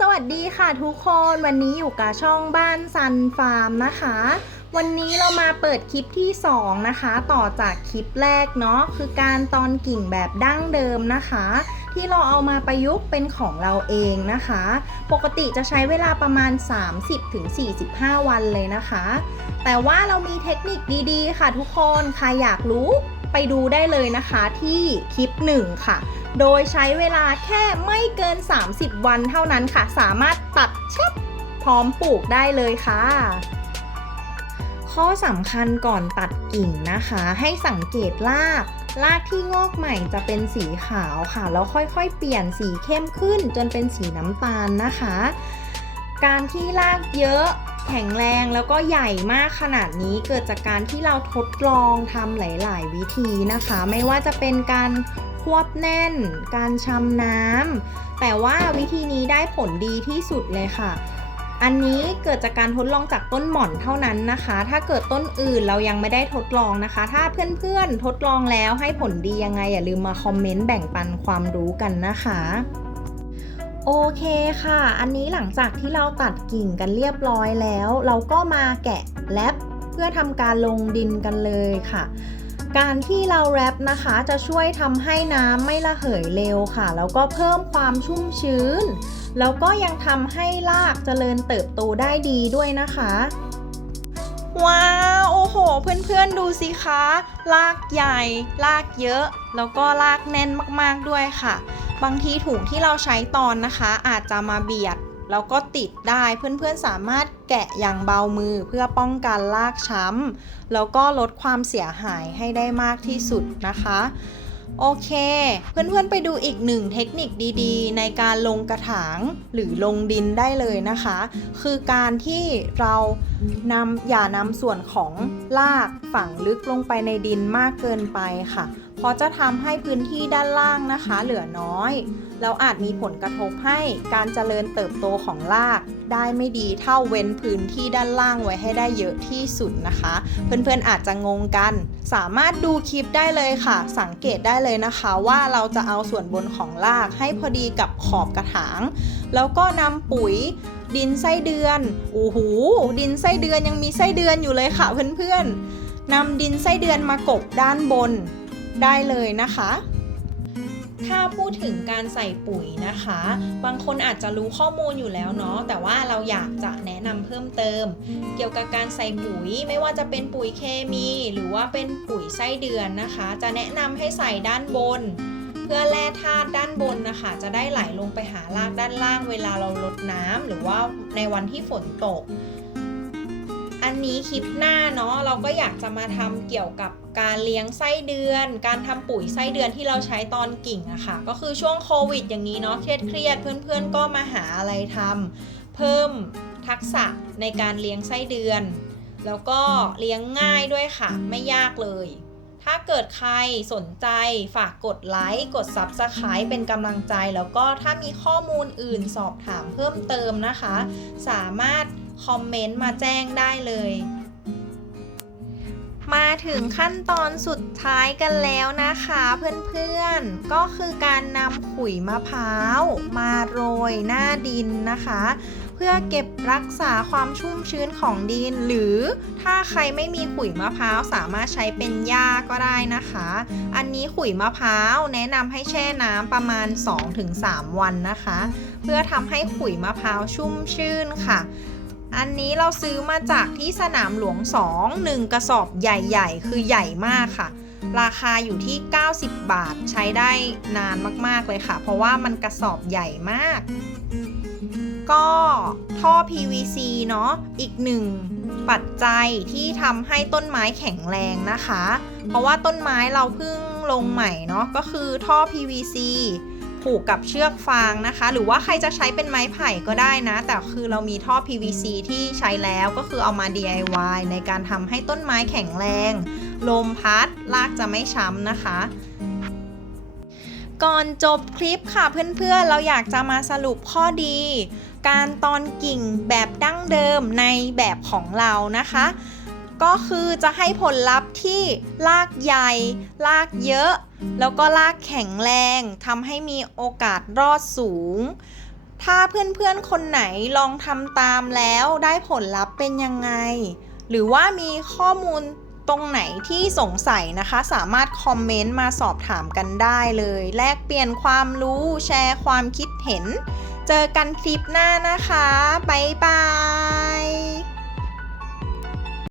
สวัสดีค่ะทุกคนวันนี้อยู่กับช่องบ้านซันฟาร์มนะคะ วันนี้เรามาเปิดคลิปที่ 2 นะคะ ต่อจากคลิปแรกเนาะคือการตอนกิ่งแบบดั้งเดิมนะคะ ที่เราเอามาประยุกต์เป็นของเราเองนะคะ ปกติจะใช้เวลาประมาณ 30-45 วันเลยนะคะ แต่ว่าเรามีเทคนิคดีๆ ค่ะทุกคนใครอยากรู้ไปดูได้เลยนะคะที่คลิป 1 ค่ะ โดยใช้เวลาแค่ไม่เกิน 30 วันเท่านั้นค่ะ สามารถตัดเชับพร้อมปลูกได้เลยค่ะ ข้อสำคัญก่อนตัดกิ่งนะคะ ให้สังเกตรากรากที่งอกใหม่จะเป็นสีขาวค่ะ แล้วค่อยๆ เปลี่ยนสีเข้มขึ้นจนเป็นสีน้ำตาลนะคะ การที่รากเยอะแข็งแรงแล้วก็ใหญ่มากขนาดนี้เกิดจากการที่เราทดลองทำหลาย ๆ วิธีนะคะ ไม่ว่าจะเป็นการ ควบแน่น การชำน้ำแต่ว่าวิธีนี้ได้ผลดีที่สุดเลยค่ะ อันนี้เกิดจากการทดลองจากต้นหม่อนเท่านั้นนะคะ ถ้าเกิดต้นอื่นเรายังไม่ได้ทดลองนะคะ ถ้าเพื่อนๆทดลองแล้วให้ผลดียังไง อย่าลืมมาคอมเมนต์แบ่งปันความรู้กันนะคะโอเคค่ะ อันนี้หลังจากที่เราตัดกิ่งกันเรียบร้อยแล้ว เราก็มาแกะแรปเพื่อทำการลงดินกันเลยค่ะ การที่เราแรปนะคะจะช่วยทำให้น้ำไม่ระเหยเร็วค่ะ แล้วก็เพิ่มความชุ่มชื้น แล้วก็ยังทำให้รากเจริญเติบโตได้ดีด้วยนะคะ ว้าวโอ้โห เพื่อนๆดูสิคะรากใหญ่รากเยอะ แล้วก็รากแน่นมากๆด้วยค่ะ บางทีถุงที่เราใช้ตอนนะคะ อาจจะมาเบียด แล้วก็ติดได้เพื่อนๆสามารถแกะอย่างเบามือเพื่อป้องกันรากช้ำแล้วก็ลดความเสียหายให้ได้มากที่สุดนะคะ โอเค เพื่อนๆไปดูอีกหนึ่งเทคนิคดีๆ ในการลงกระถางหรือลงดินได้เลยนะคะ คือการที่เรานำอย่านำส่วนของรากฝังลึกลงไปในดินมากเกินไปค่ะ เพราะจะทำให้พื้นที่ด้านล่างนะคะ เหลือน้อย แล้วอาจมีผลกระทบให้การเจริญเติบโตของราก ได้ไม่ดีเท่าเว้นพื้นที่ด้านล่างไว้ให้ได้เยอะที่สุดนะคะ เพื่อนๆอาจจะงงกัน สามารถดูคลิปได้เลยค่ะ สังเกตได้เลยนะคะว่าเราจะเอาส่วนบนของรากให้พอดีกับขอบกระถาง แล้วก็นำปุ๋ยดินไส้เดือนโอ้โหดินไส้เดือนยังมีไส้เดือนอยู่เลยค่ะเพื่อนๆนำดินไส้เดือนมากบด้านบน ได้เลยนะคะถ้าพูดถึงการใส่ปุ๋ยนะคะ บางคนอาจจะรู้ข้อมูลอยู่แล้วเนาะ แต่ว่าเราอยากจะแนะนำเพิ่มเติม เกี่ยวกับการใส่ปุ๋ย ไม่ว่าจะเป็นปุ๋ยเคมี หรือว่าเป็นปุ๋ยไส้เดือนนะคะ จะแนะนำให้ใส่ด้านบน เพื่อแร่ธาตุด้านบนนะคะ จะได้ไหลลงไปหารากด้านล่างเวลาเราลดน้ำหรือว่าในวันที่ฝนตก อันนี้คลิปหน้าเนาะเราก็อยากจะมาทำเกี่ยวกับ การเลี้ยงไส้เดือน การทำปุ๋ยไส้เดือนที่เราใช้ตอนกิ่งอะค่ะ ก็คือช่วงโควิดอย่างนี้เนาะเครียดเครียดเพื่อนๆก็มาหาอะไรทำเพิ่มทักษะในการเลี้ยงไส้เดือน แล้วก็เลี้ยงง่ายด้วยค่ะ ไม่ยากเลย ถ้าเกิดใครสนใจฝากกดไลค์กด Subscribe เป็นกำลังใจ แล้วก็ถ้ามีข้อมูลอื่นสอบถามเพิ่มเติมนะคะ สามารถคอมเมนต์มาแจ้งได้เลย มาถึงขั้นตอนสุดท้ายกันแล้วนะคะเพื่อนๆ ก็คือการนำขุยมะพร้าวมาโรยหน้าดินนะคะ เพื่อเก็บรักษาความชุ่มชื้นของดิน หรือถ้าใครไม่มีขุยมะพร้าวสามารถใช้เป็นหญ้าก็ได้นะคะ อันนี้ขุยมะพร้าวแนะนำให้แช่น้ำประมาณ 2-3 วันนะคะ เพื่อทำให้ขุยมะพร้าวชุ่มชื่นค่ะ อันนี้เราซื้อมาจากที่สนามหลวง 2 1 กระสอบใหญ่ๆ คือใหญ่มากค่ะ ราคาอยู่ที่ 90 บาทใช้ได้นานมากๆเลยค่ะ เพราะว่ามันกระสอบใหญ่มาก ก็ท่อ PVC เนาะอีกหนึ่งปัจจัยที่ทำให้ต้นไม้แข็งแรงนะคะ เพราะว่าต้นไม้เราเพิ่งลงใหม่เนาะก็คือท่อ PVC ผูกกับเชือกฟางนะคะ หรือว่าใครจะใช้เป็นไม้ไผ่ก็ได้นะ แต่คือเรามีท่อ PVC ที่ใช้แล้วก็คือเอามา DIY ในการทำให้ต้นไม้แข็งแรง ลมพัดรากจะไม่ช้ำนะคะก่อนจบคลิปค่ะเพื่อนๆ เราอยากจะมาสรุปข้อดี การตอนกิ่งแบบดั้งเดิมในแบบของเรานะคะ ก็คือจะให้ผลลัพธ์ที่รากใหญ่รากเยอะ แล้วก็รากแข็งแรงทำให้มีโอกาสรอดสูง ถ้าเพื่อนๆคนไหนลองทำตามแล้วได้ผลลัพธ์เป็นยังไง หรือว่ามีข้อมูลตรงไหนที่สงสัยนะคะ สามารถคอมเมนต์มาสอบถามกันได้เลย แลกเปลี่ยนความรู้แชร์ความคิดเห็น เจอกันคลิปหน้านะคะ บ๊ายบาย